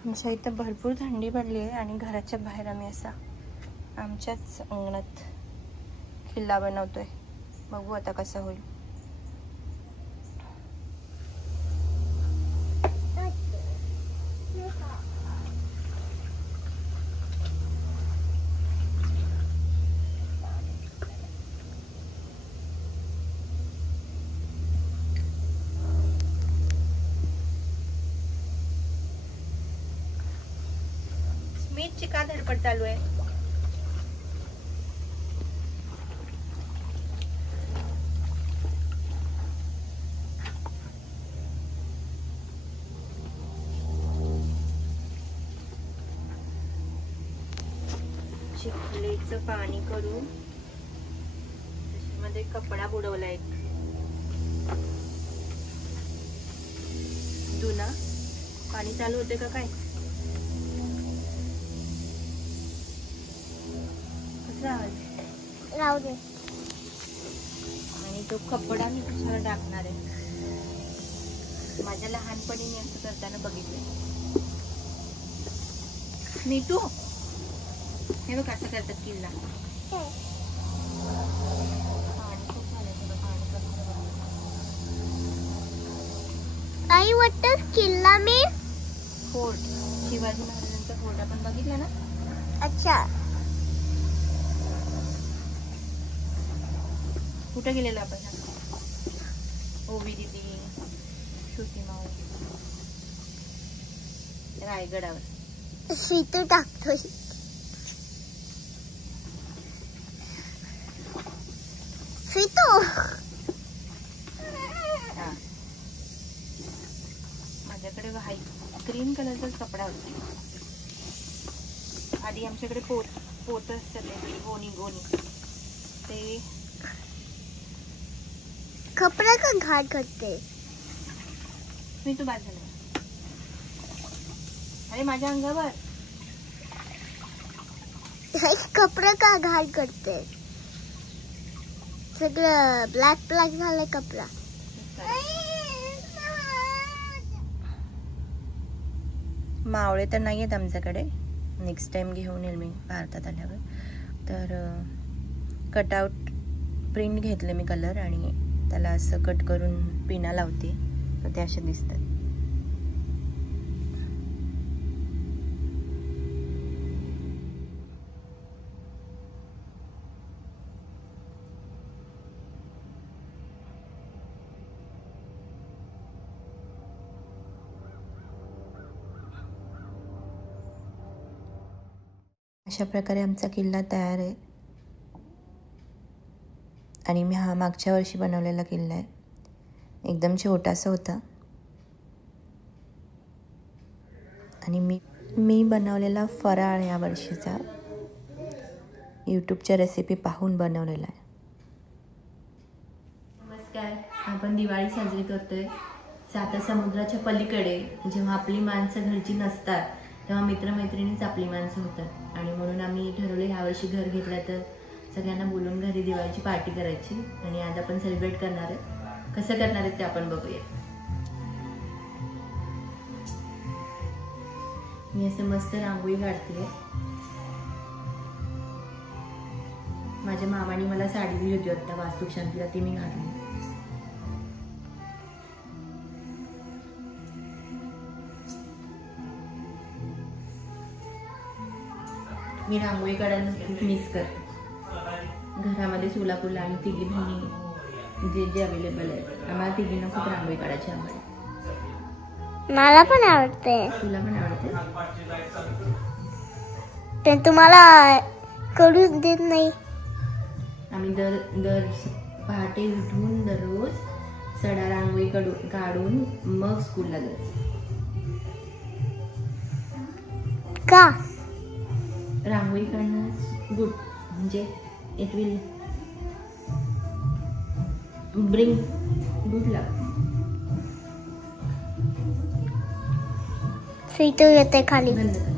आमच्या इथं भरपूर थंडी पडली आहे आणि घराच्या बाहेर आम्ही असा आमच्याच अंगणात किल्ला बनवतोय. बघू आता कसं होईल. स्मितची का धडपड चालू आहे? चिखलीचं पाणी करून त्याच्यामध्ये कपडा बुडवला एक जुना. पाणी चालू होते का काय? राहू दे. आणि तो कपडा मी कशाला टाकणार आहे? माझ्या लहानपणी मी असं करताना बघितलं. नीटू हे बघ असं करतात किल्ला. आई वाटतं किल्ला मी फोर्ट शिवाजी महाराजांचा फोर्ट आपण बघितला ना. अच्छा कुठे गेलेलो आपण? ओवी दीदी, श्रुती माऊ, रायगडावर. सीतू टाकतोय. सीतू माझ्याकडे व्हाईट ग्रीन कलरचाच कपडा होता. आधी आमच्याकडे पोत असते गोणी गोणी ते कपडा का घाट करते. मी तू बाद झाला. अरे माझ्या अंगावर कपडा का घाट करते. सगळं ब्लॅक ब्लॅक झालंय कपडा. मावळे तर नाही आहेत आमच्याकडे. नेक्स्ट टाइम घेऊन येईल मी भारतात आल्यावर. तर कटआउट प्रिंट घेतले मी कलर आणि त्याला असं कट करून पिना लावते तर ते असे दिसतात. अशा प्रकारे आमचा किल्ला तयार आहे. आणि मी हा मागच्या वर्षी बनवलेला किल्ला आहे. एकदम छोटासा होता आणि मी बनवलेला फराळ या वर्षीचा यूट्यूबच्या रेसिपी पाहून बनवलेला आहे. नमस्कार. आपण दिवाळी साजरी करतोय. साता समुद्राच्या पलीकडे जेव्हा आपली माणसं घरची नसतात तेव्हा मित्रमैत्रिणीच आपली माणसं होतात. आणि म्हणून आम्ही ठरवलं ह्यावर्षी घर घेतलं तर सगळ्यांना बोलून घरी दिवाळीची पार्टी करायची. आणि आज आपण सेलिब्रेट करणार आहे. कसं करणार आहे ते आपण बघूया. मी असं मस्त रांगोळी काढते. माझ्या मामाने मला साडी दिली होती आता वास्तुशांतीला, ती मी घातली. मी रांगोळी काढायला खूप मिस करते. घरामध्ये सोलापूरला आणि तिघी बहिणी जे अवेलेबल आहे आम्हाला तिघींना खूप रांगोळी काढायची आवड आहे. मला पण आवडते. तुला पण आवडते? ते तुम्हाला करूच देत नाही. आम्ही दर पहाटे उठून दररोज सडा रांगोळी काढून मग स्कूलला जायचं. का? रांगोळी काढणं गुड, म्हणजे इट विल ब्रिंग गुड लक. सीतू येते खाली. बंद कर.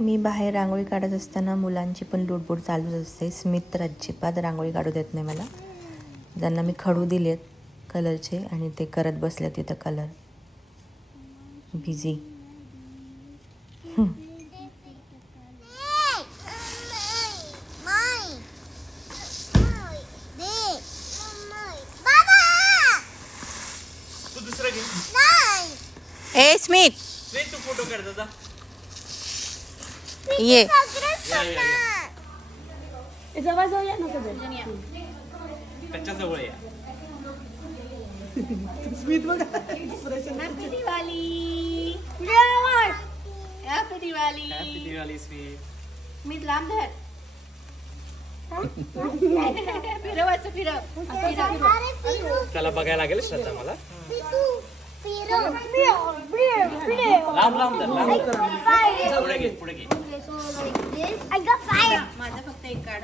मी बाहेर रांगोळी काढत असताना मुलांची पण लुडबुड चालूच असते. स्मित तर अजिबात रांगोळी काढू देत नाही मला. त्यांना मी खडू दिलेत कलरचे आणि ते करत बसले तिथं कलर बिझी. ए स्मित तू फोटो काढ दादा. ये जवळ जाऊ या नको त्याच्या जवळ या. स्मित बघा happy Diwali. Happy Diwali. Happy Diwali स्मित. स्मित लांब धर. फिरवायचं फिरव. त्याला बघायला लागेल श्रद्धा मला. लांब लांब धर लांब. पुढे घे पुढे घे. माझा फक्त एक काढ.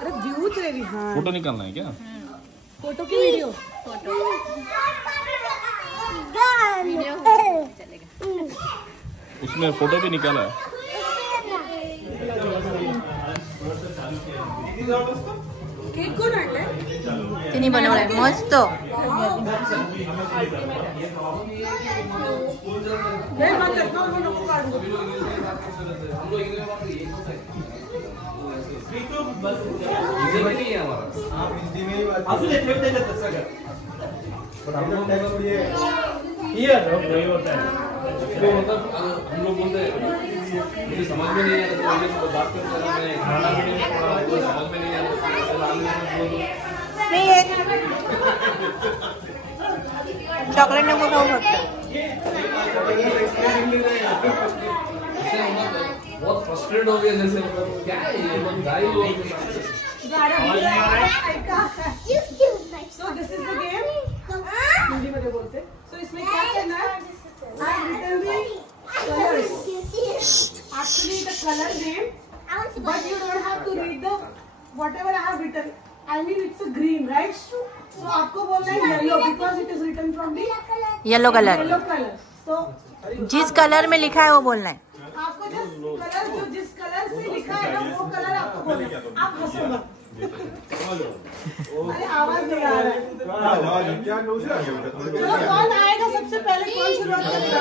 अरे व्यूज रे विहान. फोटो निकालना है क्या? फोटो की वीडियो? उसमें फोटो भी निकाला है. केक कोण आणलाय? तिने बनवलाय मस्त. हम लोग बोलते हैं मुझे समझ में नहीं आता, तो बात करते हैं खाना भी नहीं समझ में नहीं आता. चॉकलेट नको खाऊ फक्त. बहुत फ्रस्ट्रेट हो गया जैसे क्या है ये गाड़ी लोग. So this is the game. Hindi में बोलते. So इसमें क्या करना है? I written the colors. Actually the color name, but you don't have to read the whatever I have written. I mean it's a green, right? So आपको बोलना है yellow because it is written from the yellow colour. yellow color. So जिस colour में लिखा है वो बोलना है. आपको जिस कलर से लिखा है ना वो कलर आपको बोलना है. आप हंसो मत. अरे आवाज नहीं आ रहा है. चलो कौन आएगा सबसे पहले? कौन शुरुआत करेगा?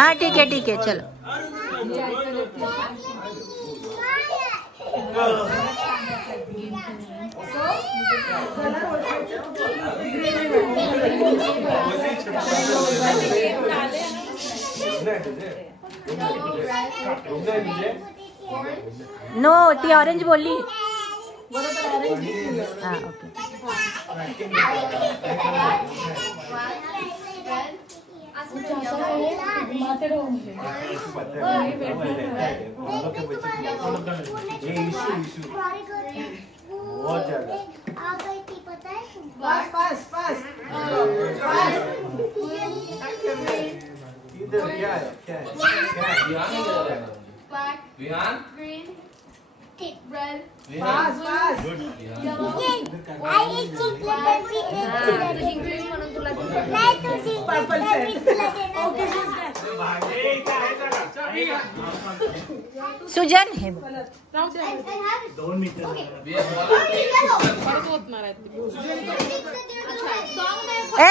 हाँ ठीक है चलो. नो ती ऑरेंज बोलली. हाँ ओके. बहुत ज्यादा आ गई थी पता है. फास्ट इधर क्या है विहान green red फास्ट आई इंग्लिश म्हणून तुला नाही तुझी पर्पल ओके सुजन हे दोन मीटर. ए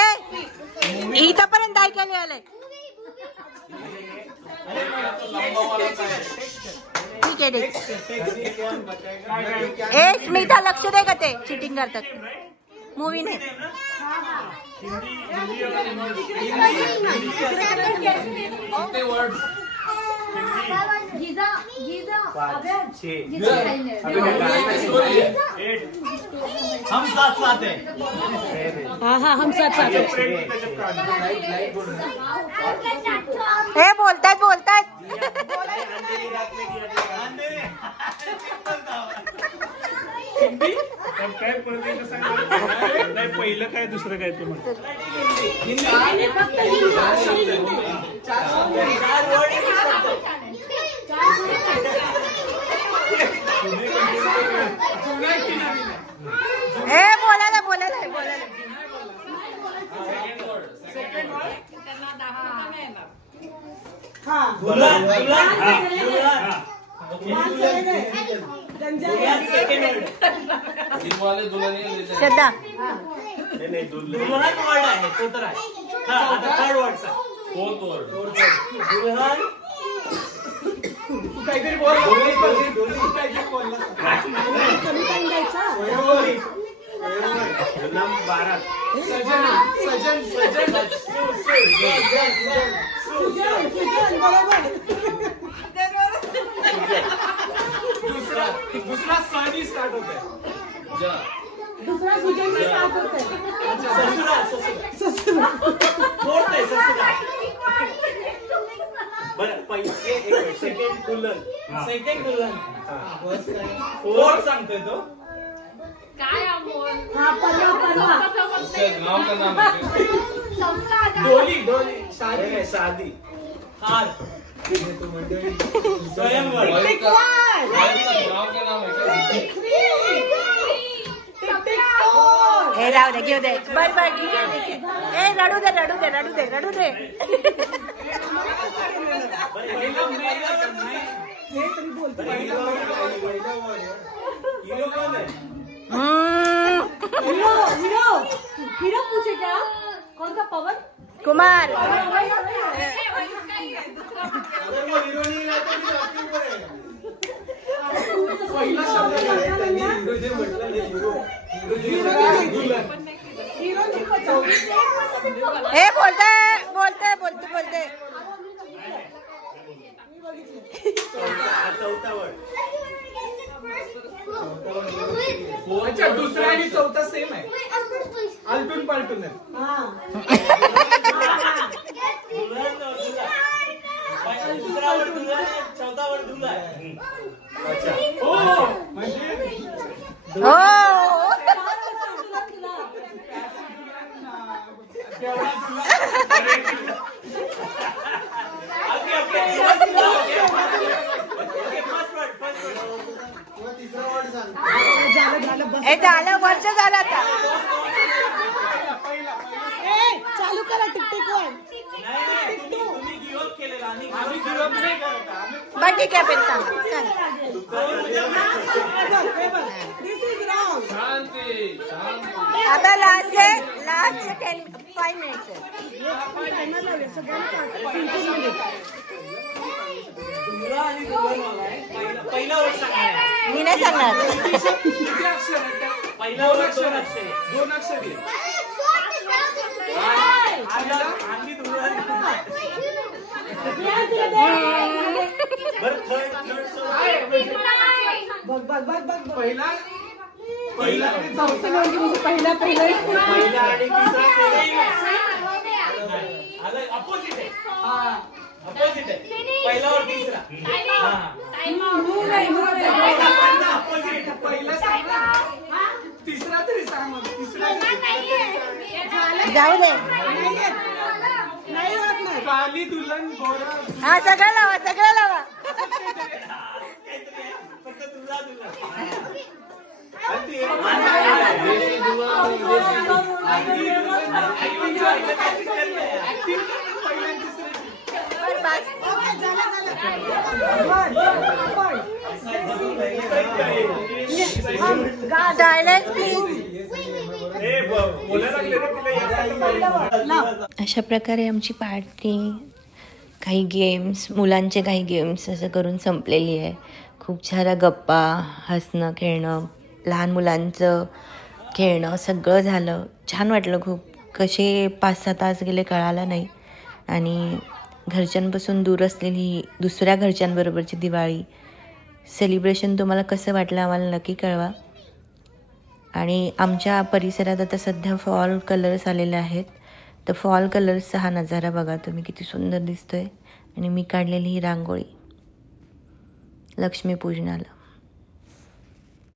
इथपर्यंत ऐकायला आलंय. ठीक आहे. ए स्मिता लक्ष दे का ते चिटिंग करतात मूवी नाही. हम साथ साथ हैं. हाँ हम साथ साथ हे बोलतायत काय परत एकदा सांगा. नाही पहिलं काय दुसरं काय ते म्हणतात. हे बोलायला हाँ बोला. दिलवाले दुल्हनिया ले जाएंगे। श्रद्धा नाही दुल्हन वर्ड आहे तो तर आहे. आता थर्ड वर्डचा फोर्थ वर्ड दुल्हन तू काहीतरी बोल. कमी टाइम द्यायचा. नाम 12 सजन बरोबर. दुसरा सानी स्टार्ट होत आहे. जा दुसरा सुजन स्टार्ट होतोय. ससुरा फोर्थ आहे ससुरा. बरं पहिले सेकंड दुल्हन फोर्थ सांगतोय तो. हा परवा. उसके गांव का नाम है डोली शादी हार स्वयंवर. वाइफ का गांव का नाम है क्या? हे राहू दे घेऊ दे बर बर ए रडू दे हीरो पूछे क्या? कौन सा? पवन कुमार. हे बोलते चौथा वर्ड. अच्छा दुसरा आणि चौथा सेम आहे. आलटून पालटून आहे. दुसरा वर्ड दुल्हन चौथा वर्ड दुल्हा आहे. अच्छा हो म्हणजे हो हे झालं वर्ष झालं आता. चालू करा टिकटिक वन. तुम्ही गिव्हअप केलेला आणि आम्ही गिव्हअप नाही करत. बर ठीक आहे पण सांग. दिस इज रॉंग. शांति आता लास्ट 5 मिनिट्स. पहिला वर्ड सांगा. मी नाही सांगणार. किती अक्षर आहेत त्यात? पहिला वर्ड 2 अक्षर आहे. 2 अक्षर आहे. आणि दुल्हन बरं थर्ड बघ पहिला आणि चौथा म्हणजे पहिला आणि तिसरा आलं अपोजिट आहे. अपोजिट आहे. पहिला और तिसरा. अपोजिट. पहिला सांगा. तिसरा तरी सांग. तिसरा जाऊ दे. नाही होत नाही. काली दुल्हन गोरा. हा सगळं लावा फक्त तुला दुल्हन. Silence please. अशा प्रकारे आमची पार्टी काही गेम्स मुलांचे काही गेम्स असं करून संपलेली आहे. खूप साऱ्या गप्पा हसणं खेळणं लहान मुलांचं खेळणं सगळं झालं. छान वाटलं खूप. कसे 5-6 तास गेले कळालं नाही. आणि घरच्यांपासून दूर असलेली दुसऱ्या घरच्यांबरोबरची दिवाळी सेलिब्रेशन तुम्हाला कसं वाटलं आम्हाला नक्की कळवा. आणि आमच्या परिसरात आता सध्या फॉल कलर्स आलेले आहेत. तर फॉल कलर्सचा हा नजारा बघा तुम्ही किती सुंदर दिसतोय. आणि मी काढलेली ही रांगोळी लक्ष्मीपूजनाला.